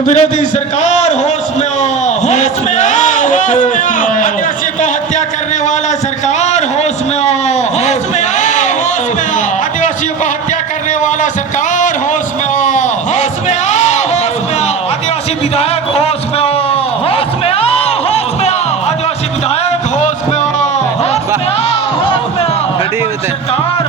विरोधी सरकार होश में आओ, होश में आओ, होश में आओ। आदिवासी को हत्या करने वाला सरकार होश में आओ, होश में आओ, होश में आओ। आदिवासियों को हत्या करने वाला सरकार होश में आओ, होश में आओ, होश में आओ। आदिवासी विधायक होश में आओ, होश में आओ, होश में आओ। आदिवासी विधायक होश में आओ, होश में आओ, होश में आओ। सरकार